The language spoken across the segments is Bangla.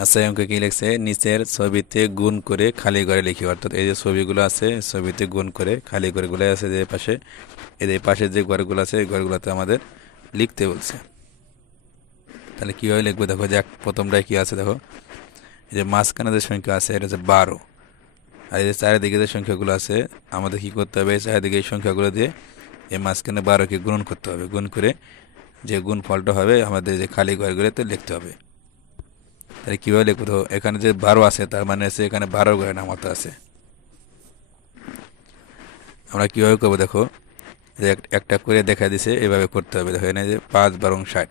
আচ্ছা অঙ্কে কি লিখছে, নিচের ছবিতে গুণ করে খালি ঘরে লিখি। অর্থাৎ এই যে ছবিগুলো আছে, ছবিতে গুণ করে খালি ঘরগুলো আছে যে পাশে, এই পাশে যে ঘরগুলো আছে এই ঘরগুলোতে আমাদের লিখতে বলছে। তাহলে কীভাবে লিখবো দেখো, যে প্রথমটায় কি আছে দেখো, এই যে মাঝখানে যে সংখ্যা আছে এটা হচ্ছে 12, আর এই যে চারিদিকে যে সংখ্যাগুলো আছে আমাদের কি করতে হবে, চারিদিকে এই সংখ্যাগুলো দিয়ে এই মাঝখানে 12কে গুণন করতে হবে। গুণ করে যে গুণ ফলটা হবে আমাদের যে খালি ঘরগুলোতে লিখতে হবে। তাহলে কীভাবে লিখবো, তো এখানে যে 12 আছে তার মানে আছে এখানে 12 ঘরের নামতা আছে। আমরা কীভাবে করবো দেখো, যে একটা করে দেখা দিছে এভাবে করতে হবে। দেখো এখানে যে 5 12 60,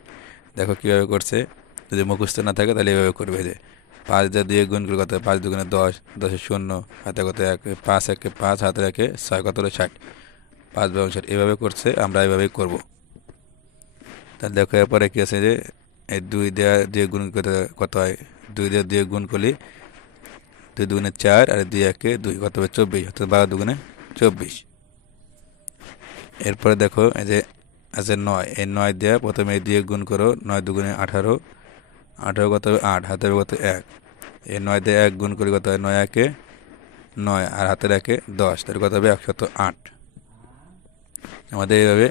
দেখো কীভাবে করছে। যদি মুখস্থ না থাকে তাহলে এভাবে করবে, যে 5 দিয়ে 2 গুণ করে কত হয়, 5 2 10, 10 শূন্য, হাতে কত 1, 5 1 5, হাতে 1 6, কত হলো 60, 5 12 60 এভাবে করছে, আমরা এভাবেই করব। তাহলে দেখো এরপরে কি আছে, যে এই 2 দিয়ে 2 গুণ করতে কত হয়, 2 দিয়ে 2 গুণ করলে 2 2 4, আর 2 1 2, কত হবে 24, অর্থাৎ 12 2 24। এরপরে দেখো এই যে আছে 9, এই 9 দিয়ে প্রথমে এই দিয়ে গুণ করো, 9 2 18, 18 কত হবে 8, হাতে হবে কত 1, এই 9 দিয়ে 1 গুণ করি কত হয়, 9 1 9, আর হাতে 1 10, তার কত হবে 108। আমাদের এইভাবে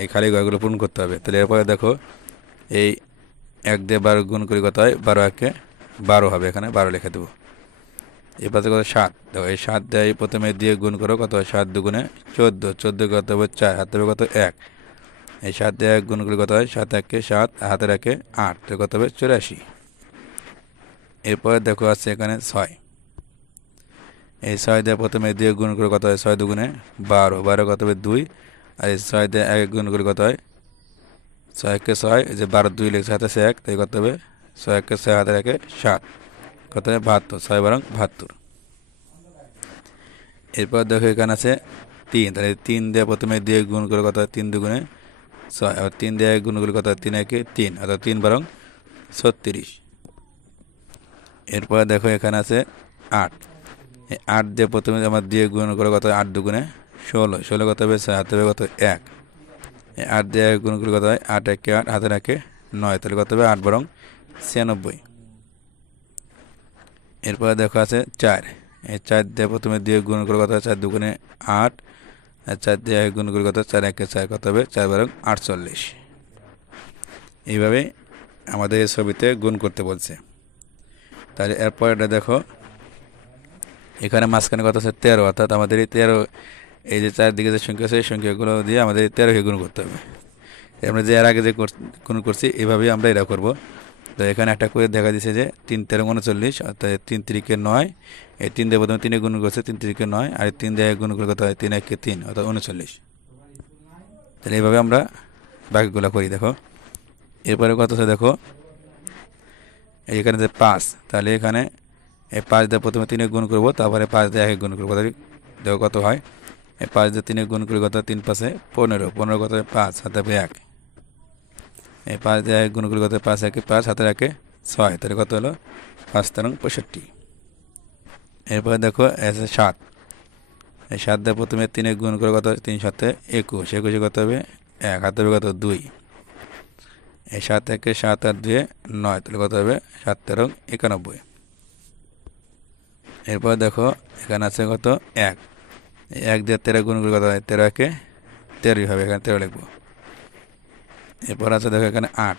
এই খালি ঘরগুলো পূরণ করতে হবে। তাহলে এরপরে দেখো এই 1 দিয়ে 12 গুণ করি কত হয়, 12 1 12 হবে, এখানে 12 লিখে দেবো। এরপর কত 7, দেখো এই 7 দিয়ে প্রথমে দিয়ে গুণ করো, কত হয় 7 2 14, 14 কত হবে 4, হাতে হবে কত 1, এই 7 দিয়ে 1 গুণ করলে কত হয়, 7 1 7, হাতে 1 8, তো কত হবে 84। এরপরে দেখো আছে এখানে 6, এই 6 দিয়ে প্রথমে দিয়ে গুণ করে কত হয়, 6 2 12, 12 কত হবে 2, আর এই 6 দিয়ে 1 গুণ করে কত হয়, 6 1 6, এই যে 12 2 লেখছে হাতে 1, তাই কত হবে 6 1 6, হাতে 1 7, কত হবে 72, 6 12 72। এরপর দেখো এখানে আছে 3, তাহলে 3 দিয়ে প্রথমে দিয়ে গুণ করে কত হয়, 3 2 6, আবার 3 দিয়ে 1 গুণ করে কত হয়, 3 1 3, অর্থাৎ 3 12 36। এরপর দেখো এখানে আছে 8, এই 8 দিয়ে প্রথমে আমার দিয়ে গুণ করে কত হয়, 8 2 16, 16 কত হবে 6, হাতে হবে কত 1, এই 8 দিয়ে 1 গুণ করে কত হয়, 8 1 8, হাতে 1 9, তাহলে কত হবে 8 12 96। এরপরে দেখো আছে 4, এই 4 দিয়ে প্রথমে দিয়ে গুণ করে কত হয়, 4 2 8, আর 4 দিয়ে 1 গুণ করে কত, 4 1 4, কত হবে 4 12 48। এইভাবে আমাদের এই ছবিতে গুণ করতে বলছে। তাহলে এরপর এটা দেখো এখানে মাঝখানে কত আছে 13, অর্থাৎ আমাদের এই 13, এই যে চারদিকে যে সংখ্যা আছে এই সংখ্যাগুলো দিয়ে আমাদের 13কে গুণ করতে হবে। আমরা যে এর আগে যে গুণ করছি এভাবেই আমরা এটা করব। তো এখানে একটা করে দেখা দিচ্ছে যে 3 13 39, অর্থাৎ 3 3 9, এই 3 দিয়ে প্রথমে 3 গুণ করছে, 3 3 9, আর 3 দিয়ে গুণ করে কত হয়, 3 1 3, অর্থাৎ 39। তাহলে এইভাবে আমরা বাকিগুলো করি। দেখো এরপরে কত আছে দেখো, এখানে যে 5, তাহলে এখানে এই 5 দিয়ে প্রথমে 3 গুণ করবো, তারপরে 5 দিয়ে 1 গুণ করবো, তাহলে দেখো কত হয়, এই 5 দিয়ে 3 গুণ করে কত, 3 5 15, 15 কত 5, হাতে 1, এই 5 দিয়ে 1 গুণ করে কত, 5 1 5, হাতে 1 6, তাহলে কত হলো 5 13 65। এরপরে দেখো আছে 7, এই 7 দিয়ে প্রথমে 3 গুণ করে কত, 3 7 21, 21 কত হবে 1, হাতে হবে কত 2, এই 7 1 7 আর 2 9, তাহলে কত হবে 7 13 91। এরপর দেখো এখানে আছে কত 1, এই 1 দিয়ে 13 গুণ করে কত হয়, 13 1 13 হবে, এখানে 13 লিখবো। এরপর আছে দেখো এখানে 8,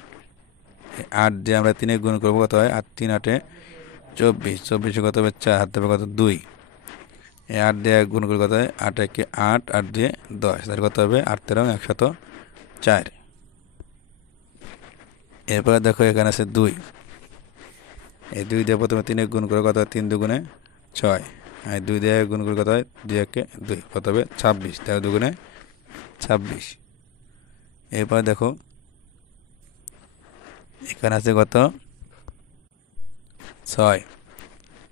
এই 8 দিয়ে আমরা 3 গুণ করবো, কত হয় 8 3 8 24, 24 কত হবে 4, হাতে হবে কত 2, এই 8 দিয়ে 1 গুণ করে কত হয়, 8 1 8, 8 2 10, তাহলে কত হবে 8 13 104। এরপরে দেখো এখানে আছে 2, এই 2 দিয়ে প্রথমে 3 গুণ করে কত হয়, 3 2 6, আর 2 দিয়ে 1 গুণ করে কত হয়, 2 1 2, কত হবে 26, তাহলে 2 26। এরপর দেখো এখানে আছে কত 6,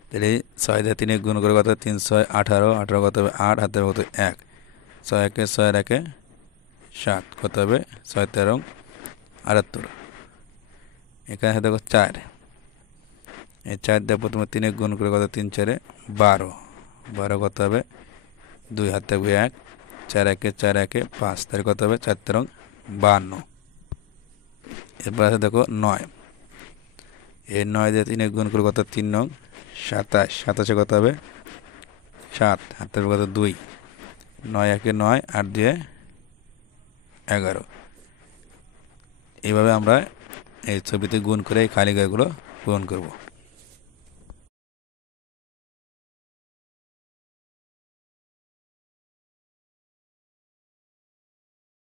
তাহলে 6 দিয়ে 3 গুণ করে কত, 3 6 18, 18 কত হবে 8, হাতে কত 1, 6 1 6 1 7, কত হবে 6 13 78। এখানে আছে দেখো 4, এই 4 দিয়ে প্রথমে 3 গুণ করে কত, 3 4 12, 12 কত হবে 2, হাতে থাকবে 1, 4 1 4 1 5, তাহলে কত হবে 4 13 52। এরপর আছে দেখো 9, এই 9 দিয়ে 3 গুণ করে কত 3 নং 27, 27 কত হবে 7, 7 কত 2, 9 একে 9, 8 দিয়ে 11। এইভাবে আমরা এই ছবিতে গুণ করে এই খালি ঘরগুলো পূরণ করব।